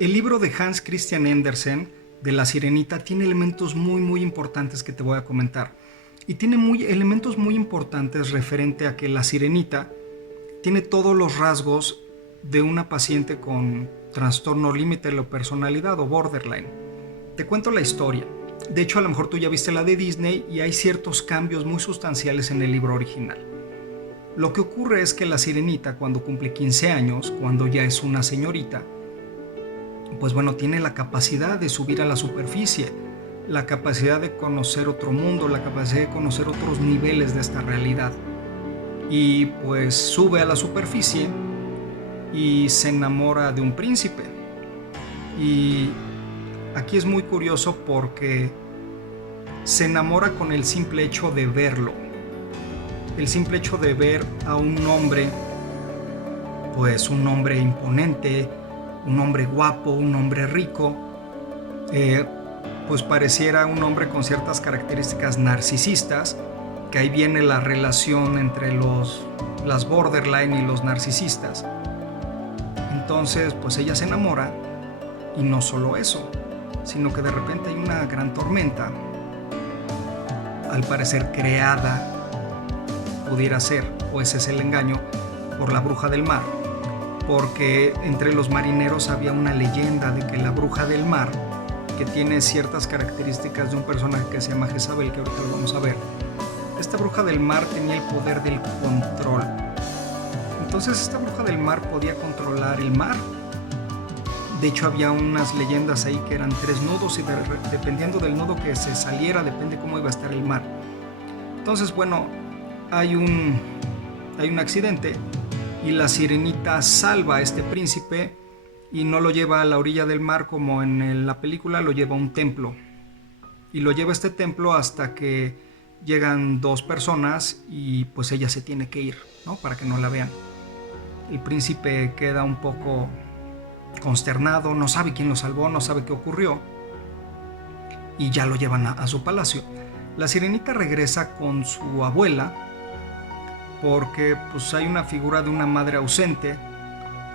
El libro de Hans Christian Andersen de La Sirenita tiene elementos muy importantes que te voy a comentar. Y tiene elementos muy importantes referente a que La Sirenita tiene todos los rasgos de una paciente con trastorno límite de la personalidad o borderline. Te cuento la historia. De hecho, a lo mejor tú ya viste la de Disney y hay ciertos cambios muy sustanciales en el libro original. Lo que ocurre es que la Sirenita, cuando cumple 15 años, cuando ya es una señorita, pues bueno, tiene la capacidad de subir a la superficie, la capacidad de conocer otro mundo, la capacidad de conocer otros niveles de esta realidad. Y pues sube a la superficie y se enamora de un príncipe. Y aquí es muy curioso porque se enamora con el simple hecho de verlo. El simple hecho de ver a un hombre, pues un hombre imponente, un hombre guapo, un hombre rico, pues pareciera un hombre con ciertas características narcisistas, que ahí viene la relación entre las borderline y los narcisistas. Entonces, pues ella se enamora y no solo eso, sino que de repente hay una gran tormenta, al parecer creada, pudiera ser, o ese es el engaño, por la bruja del mar, porque entre los marineros había una leyenda de que la bruja del mar, que tiene ciertas características de un personaje que se llama Jezabel, que ahorita lo vamos a ver, esta bruja del mar tenía el poder del control. Entonces esta bruja del mar podía controlar el mar. De hecho había unas leyendas ahí que eran 3 nudos y dependiendo del nudo que se saliera, depende cómo iba a estar el mar. Entonces, bueno, hay un accidente y la Sirenita salva a este príncipe y no lo lleva a la orilla del mar como en la película, lo lleva a un templo. Y lo lleva a este templo hasta que llegan 2 personas y pues ella se tiene que ir, ¿no? Para que no la vean. El príncipe queda un poco consternado, no sabe quién lo salvó, no sabe qué ocurrió y ya lo llevan a su palacio. La Sirenita regresa con su abuela porque pues hay una figura de una madre ausente,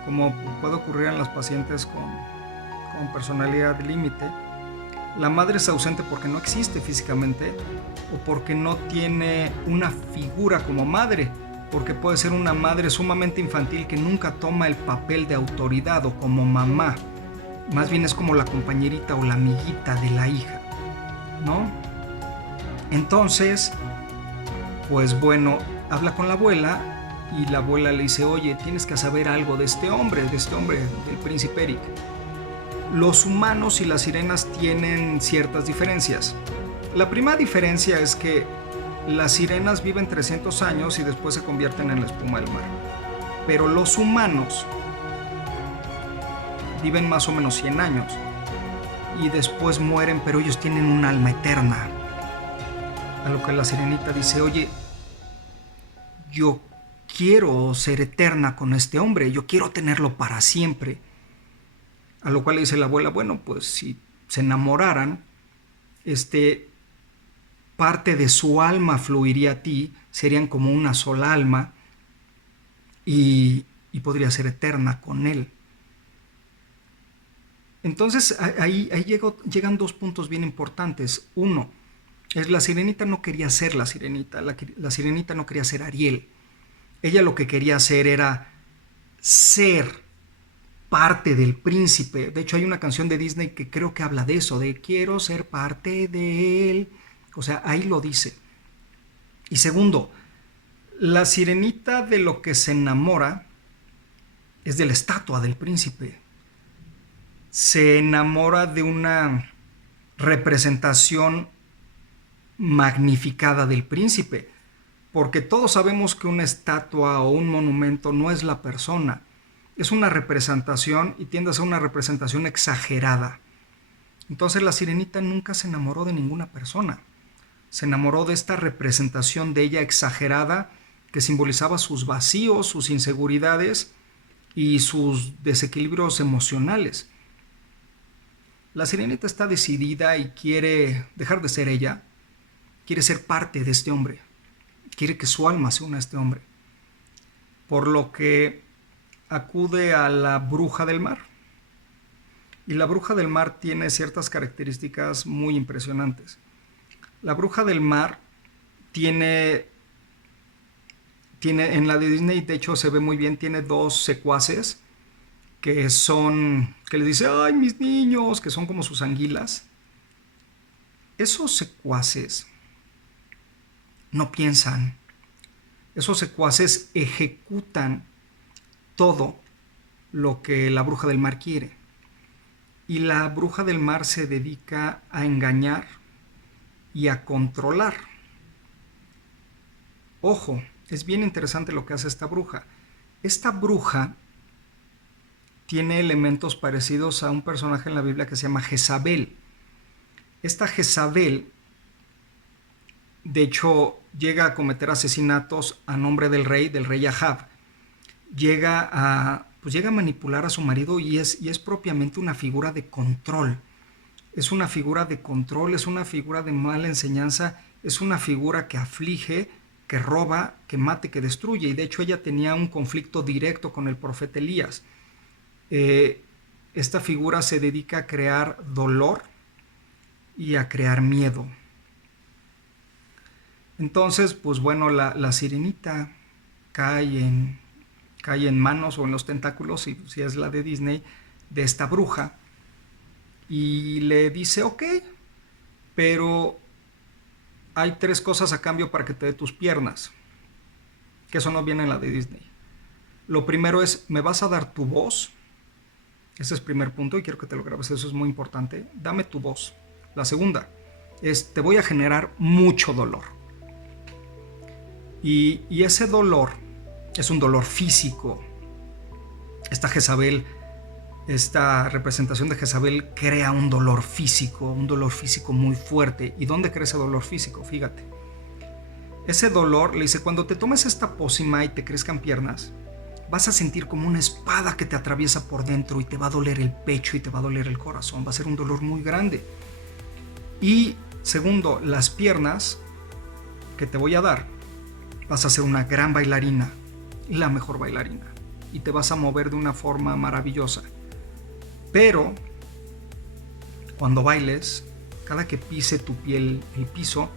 como puede ocurrir en las pacientes con personalidad límite. La madre es ausente porque no existe físicamente o porque no tiene una figura como madre, porque puede ser una madre sumamente infantil que nunca toma el papel de autoridad o como mamá. Más bien es como la compañerita o la amiguita de la hija, ¿no? Entonces, pues bueno, habla con la abuela y la abuela le dice, oye, tienes que saber algo de este hombre, del príncipe Eric. Los humanos y las sirenas tienen ciertas diferencias. La primera diferencia es que las sirenas viven 300 años y después se convierten en la espuma del mar. Pero los humanos viven más o menos 100 años y después mueren, pero ellos tienen un alma eterna. A lo que la sirenita dice, oye, yo quiero ser eterna con este hombre, yo quiero tenerlo para siempre. A lo cual le dice la abuela, bueno, pues si se enamoraran, parte de su alma fluiría a ti, serían como una sola alma y podría ser eterna con él. Entonces ahí llegan 2 puntos bien importantes. Uno, es la sirenita no quería ser la sirenita, la sirenita no quería ser Ariel. Ella lo que quería hacer era ser parte del príncipe. De hecho hay una canción de Disney que creo que habla de eso, de quiero ser parte de él. O sea, ahí lo dice. Y segundo, la sirenita de lo que se enamora es de la estatua del príncipe. Se enamora de una representación magnificada del príncipe, porque todos sabemos que una estatua o un monumento no es la persona, es una representación y tiende a ser una representación exagerada. Entonces la sirenita nunca se enamoró de ninguna persona, se enamoró de esta representación de ella exagerada que simbolizaba sus vacíos, sus inseguridades y sus desequilibrios emocionales. La sirenita está decidida y quiere dejar de ser ella, quiere ser parte de este hombre, quiere que su alma se una a este hombre, por lo que acude a la bruja del mar. Y la bruja del mar tiene ciertas características muy impresionantes. La bruja del mar tiene en la de Disney, de hecho se ve muy bien, tiene dos secuaces que le dice, ay, mis niños, que son como sus anguilas. Esos secuaces no piensan, esos secuaces ejecutan todo lo que la bruja del mar quiere. Y la bruja del mar se dedica a engañar y a controlar. Ojo, es bien interesante lo que hace esta bruja. Esta bruja tiene elementos parecidos a un personaje en la Biblia que se llama Jezabel. Esta Jezabel, de hecho, llega a cometer asesinatos a nombre del rey Ahab. Llega a manipular a su marido y es propiamente una figura de control. Es una figura de control, es una figura de mala enseñanza, es una figura que aflige, que roba, que mata, que destruye. Y de hecho ella tenía un conflicto directo con el profeta Elías. Esta figura se dedica a crear dolor y a crear miedo. Entonces, pues bueno, la sirenita cae en manos o en los tentáculos, si es la de Disney, de esta bruja. Y le dice, ok, pero hay 3 cosas a cambio para que te dé tus piernas. Que eso no viene en la de Disney. Lo primero es, me vas a dar tu voz. Ese es el primer punto y quiero que te lo grabes, eso es muy importante. Dame tu voz. La segunda es, te voy a generar mucho dolor. Y ese dolor es un dolor físico. Esta representación de Jezabel crea un dolor físico muy fuerte. ¿Y dónde crea ese dolor físico? Fíjate. Ese dolor, le dice, cuando te tomes esta pócima y te crezcan piernas, vas a sentir como una espada que te atraviesa por dentro y te va a doler el pecho y te va a doler el corazón. Va a ser un dolor muy grande. Y segundo, las piernas que te voy a dar, vas a ser una gran bailarina, la mejor bailarina. Y te vas a mover de una forma maravillosa. Pero, cuando bailes, cada que pise tu piel el piso,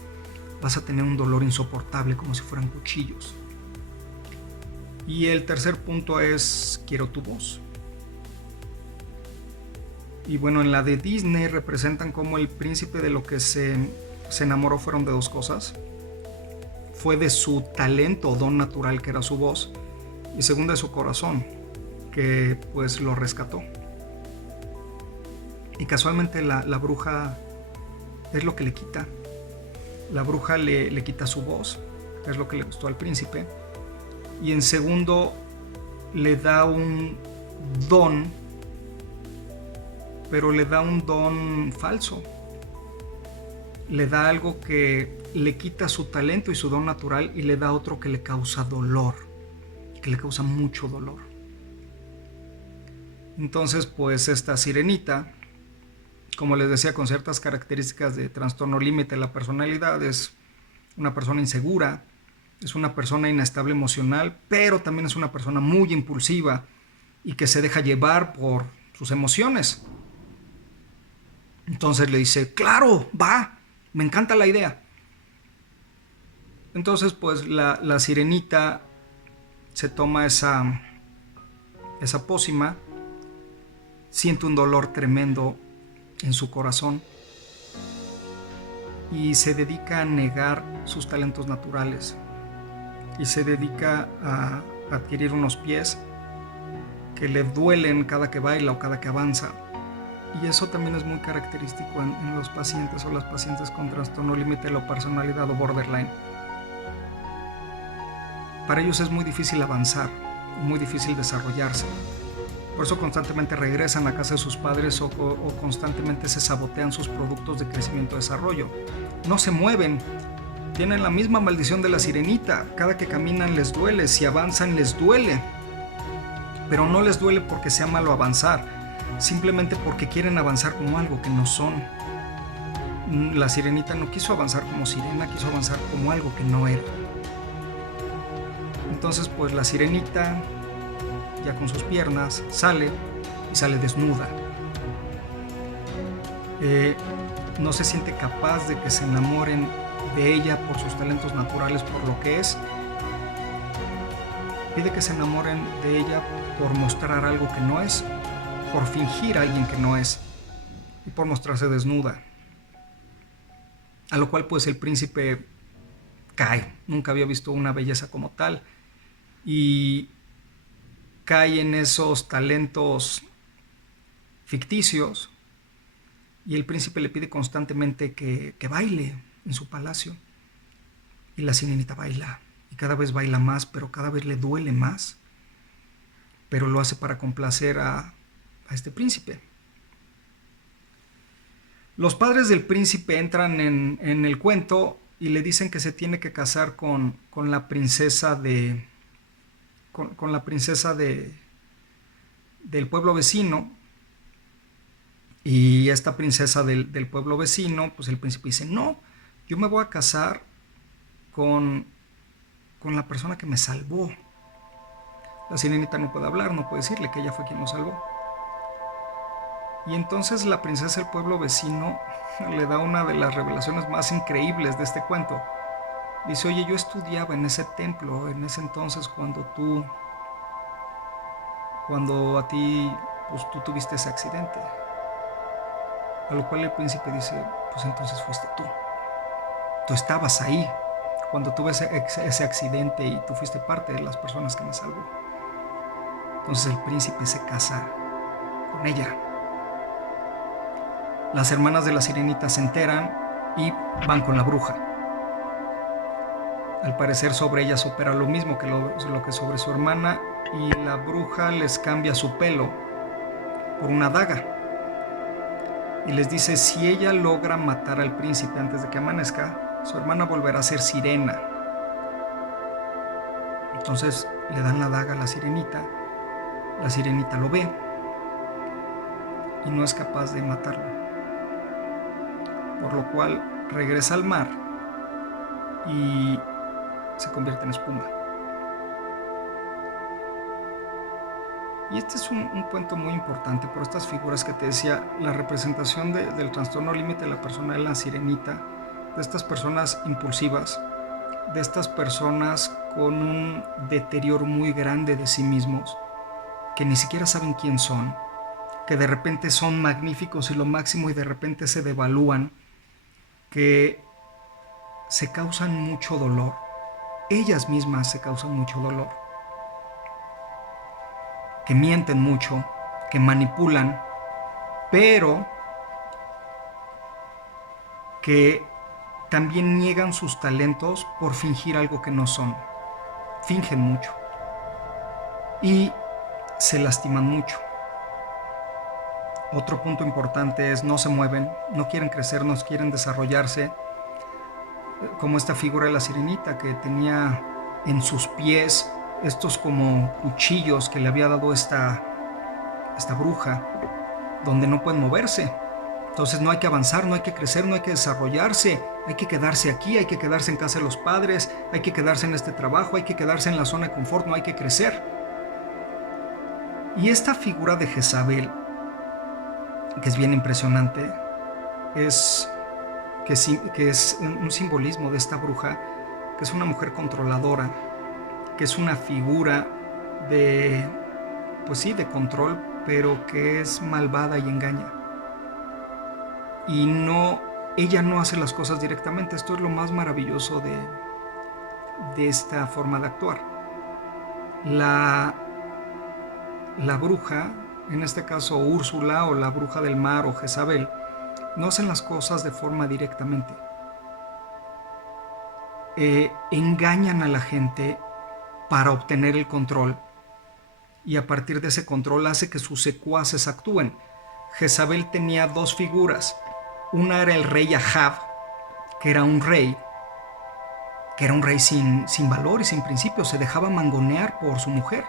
vas a tener un dolor insoportable como si fueran cuchillos. Y el tercer punto es, quiero tu voz. Y bueno, en la de Disney representan como el príncipe de lo que se enamoró fueron de 2 cosas. Fue de su talento o don natural, que era su voz, y segundo de su corazón, que pues lo rescató. Y casualmente la bruja es lo que le quita. La bruja le quita su voz, que es lo que le gustó al príncipe. Y en segundo, le da un don, pero le da un don falso. Le da algo que le quita su talento y su don natural y le da otro que le causa dolor, que le causa mucho dolor. Entonces, pues esta sirenita, como les decía, con ciertas características de trastorno límite de la personalidad, es una persona insegura, es una persona inestable emocional, pero también es una persona muy impulsiva y que se deja llevar por sus emociones. Entonces le dice, claro, va, me encanta la idea. Entonces pues la sirenita se toma esa pócima, siente un dolor tremendo en su corazón y se dedica a negar sus talentos naturales y se dedica a adquirir unos pies que le duelen cada que baila o cada que avanza. Y eso también es muy característico en los pacientes o las pacientes con trastorno límite de la personalidad o borderline. Para ellos es muy difícil avanzar, muy difícil desarrollarse. Por eso constantemente regresan a casa de sus padres o constantemente se sabotean sus productos de crecimiento y desarrollo. No se mueven, tienen la misma maldición de la sirenita. Cada que caminan les duele, si avanzan les duele. Pero no les duele porque sea malo avanzar, simplemente porque quieren avanzar como algo que no son. La sirenita no quiso avanzar como sirena, quiso avanzar como algo que no era. Entonces pues la sirenita, ya con sus piernas, sale y sale desnuda. eh, no se siente capaz de que se enamoren de ella por sus talentos naturales, por lo que es. Pide que se enamoren de ella por mostrar algo que no es, por fingir a alguien que no es y por mostrarse desnuda. A lo cual pues el príncipe cae. Nunca había visto una belleza como tal y cae en esos talentos ficticios, y el príncipe le pide constantemente que baile en su palacio. Y la sirenita baila, y cada vez baila más, pero cada vez le duele más. Pero lo hace para complacer a este príncipe. Los padres del príncipe entran en el cuento y le dicen que se tiene que casar con la princesa con la princesa del pueblo vecino. Y esta princesa del pueblo vecino, pues el príncipe dice, no, yo me voy a casar con la persona que me salvó. La sirenita no puede hablar, no puede decirle que ella fue quien lo salvó. Y entonces la princesa del pueblo vecino le da una de las revelaciones más increíbles de este cuento. Dice, oye, yo estudiaba en ese templo en ese entonces cuando a ti, pues tú tuviste ese accidente. A lo cual el príncipe dice, pues entonces fuiste tú. Tú estabas ahí cuando tuve ese accidente y tú fuiste parte de las personas que me salvó. Entonces el príncipe se casa con ella. Las hermanas de la sirenita se enteran y van con la bruja. Al parecer sobre ella se opera lo mismo que lo que sobre su hermana, y la bruja les cambia su pelo por una daga. Y les dice, si ella logra matar al príncipe antes de que amanezca, su hermana volverá a ser sirena. Entonces le dan la daga a la sirenita lo ve y no es capaz de matarlo. Por lo cual regresa al mar y se convierte en espuma. Y este es un cuento muy importante por estas figuras que te decía, la representación del trastorno límite de la persona de la sirenita, de estas personas impulsivas, de estas personas con un deterioro muy grande de sí mismos, que ni siquiera saben quién son, que de repente son magníficos y lo máximo y de repente se devalúan, que se causan mucho dolor, ellas mismas se causan mucho dolor, que mienten mucho, que manipulan, pero que también niegan sus talentos por fingir algo que no son. Fingen mucho y se lastiman mucho. Otro punto importante es no se mueven, no quieren crecer, no quieren desarrollarse, como esta figura de la sirenita que tenía en sus pies estos como cuchillos que le había dado esta bruja, donde no pueden moverse. Entonces no hay que avanzar, no hay que crecer, no hay que desarrollarse, hay que quedarse aquí, hay que quedarse en casa de los padres, hay que quedarse en este trabajo, hay que quedarse en la zona de confort, no hay que crecer. Y esta figura de Jezabel, que es bien impresionante, es un simbolismo de esta bruja, que es una mujer controladora, que es una figura de control, pero que es malvada y engaña. Y ella no hace las cosas directamente. Esto es lo más maravilloso de esta forma de actuar. La bruja, en este caso Úrsula o la bruja del mar o Jezabel, no hacen las cosas de forma directamente. Engañan a la gente para obtener el control, y a partir de ese control hace que sus secuaces actúen. Jezabel tenía dos figuras. Una era el rey Ahab, que era un rey sin valor y sin principios, se dejaba mangonear por su mujer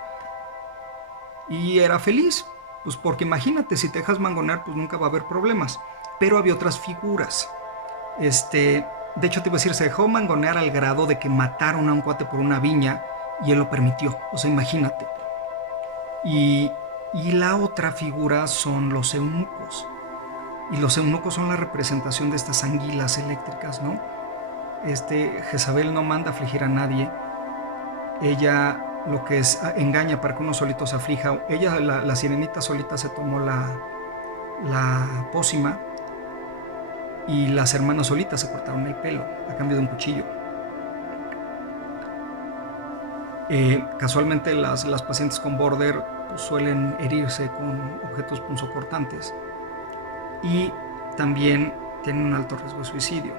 y era feliz, pues porque imagínate, si te dejas mangonear pues nunca va a haber problemas. Pero había otras figuras. De hecho te iba a decir, se dejó mangonear al grado de que mataron a un cuate por una viña y él lo permitió, o sea, imagínate. Y la otra figura son los eunucos. Y los eunucos son la representación de estas anguilas eléctricas, ¿no? Jezabel no manda afligir a nadie. Ella lo que es engaña para que uno solito se aflija. Ella, la sirenita solita se tomó la pócima y las hermanas solitas se cortaron el pelo a cambio de un cuchillo. Casualmente las pacientes con border pues, suelen herirse con objetos punzocortantes y también tienen un alto riesgo de suicidio.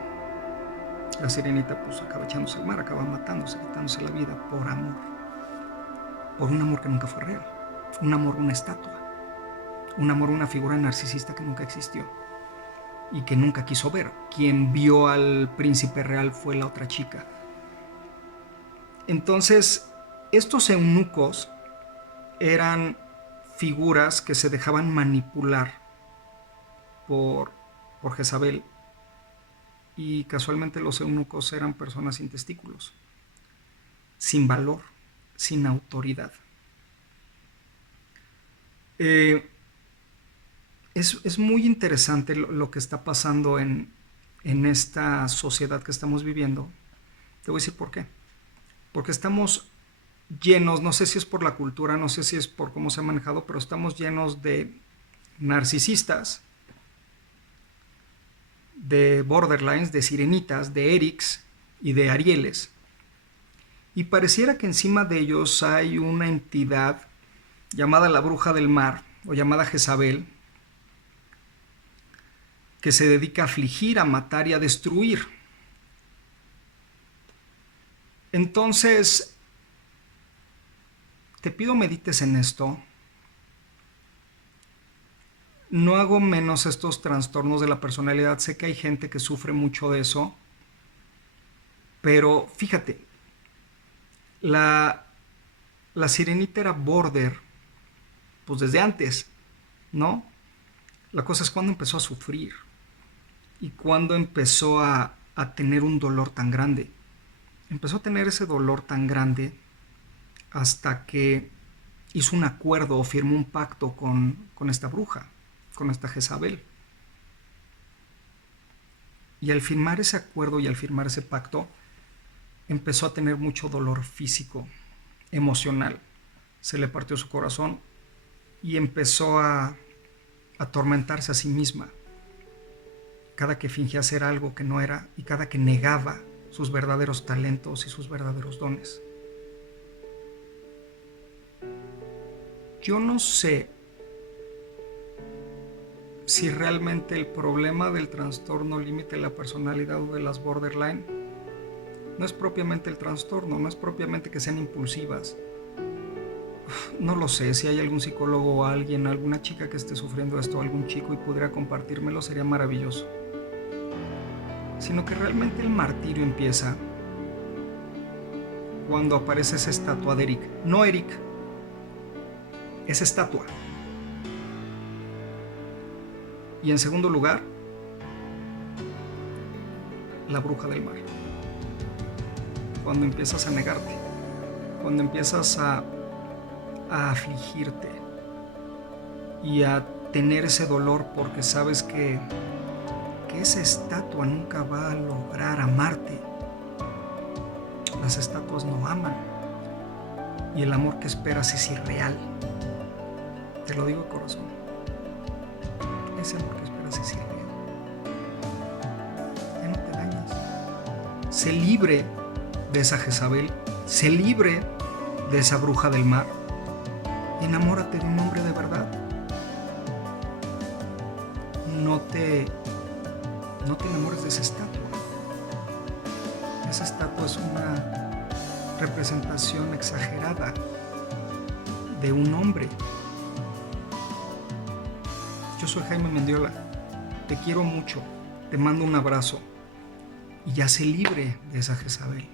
La sirenita pues acaba echándose al mar, acaba matándose, quitándose la vida por amor. Por un amor que nunca fue real. Un amor, una estatua. Un amor, una figura narcisista que nunca existió y que nunca quiso ver. Quien vio al príncipe real fue la otra chica. Entonces, estos eunucos eran figuras que se dejaban manipular por Jezabel, y casualmente los eunucos eran personas sin testículos, sin valor, sin autoridad. Es muy interesante lo que está pasando en esta sociedad que estamos viviendo. Te voy a decir por qué. Porque estamos llenos, no sé si es por la cultura, no sé si es por cómo se ha manejado, pero estamos llenos de narcisistas, de borderlines, de sirenitas, de erics y de arieles. Y pareciera que encima de ellos hay una entidad llamada la bruja del mar o llamada Jezabel, que se dedica a afligir, a matar y a destruir. Entonces, te pido medites en esto. No hago menos estos trastornos de la personalidad. Sé que hay gente que sufre mucho de eso. Pero fíjate, la sirenita era border, pues desde antes, ¿no? La cosa es cuando empezó a sufrir y cuando empezó a tener un dolor tan grande. Empezó a tener ese dolor tan grande hasta que hizo un acuerdo o firmó un pacto con esta bruja, con esta Jezabel. Y al firmar ese acuerdo y al firmar ese pacto, empezó a tener mucho dolor físico, emocional. Se le partió su corazón y empezó a atormentarse a sí misma. Cada que fingía ser algo que no era y cada que negaba sus verdaderos talentos y sus verdaderos dones. Yo no sé si realmente el problema del trastorno límite de la personalidad o de las borderline no es propiamente el trastorno, no es propiamente que sean impulsivas. No lo sé, si hay algún psicólogo o alguien, alguna chica que esté sufriendo esto, algún chico y pudiera compartírmelo, sería maravilloso. Sino que realmente el martirio empieza cuando aparece esa estatua de Eric. No Eric, esa estatua. Y en segundo lugar, la bruja del mar. Cuando empiezas a negarte, cuando empiezas a afligirte y a tener ese dolor porque sabes que esa estatua nunca va a lograr amarte. Las estatuas no aman y el amor que esperas es irreal. Te lo digo de corazón. Ese amor que esperas es irreal. Ya no te dañes. Sé libre de esa Jezabel. Sé libre de esa bruja del mar. Y enamórate de un hombre de verdad. No te enamores de esa estatua. Esa estatua es una representación exagerada de un hombre. Yo soy Jaime Mendiola. Te quiero mucho. Te mando un abrazo. Y ya sé libre de esa Jezabel.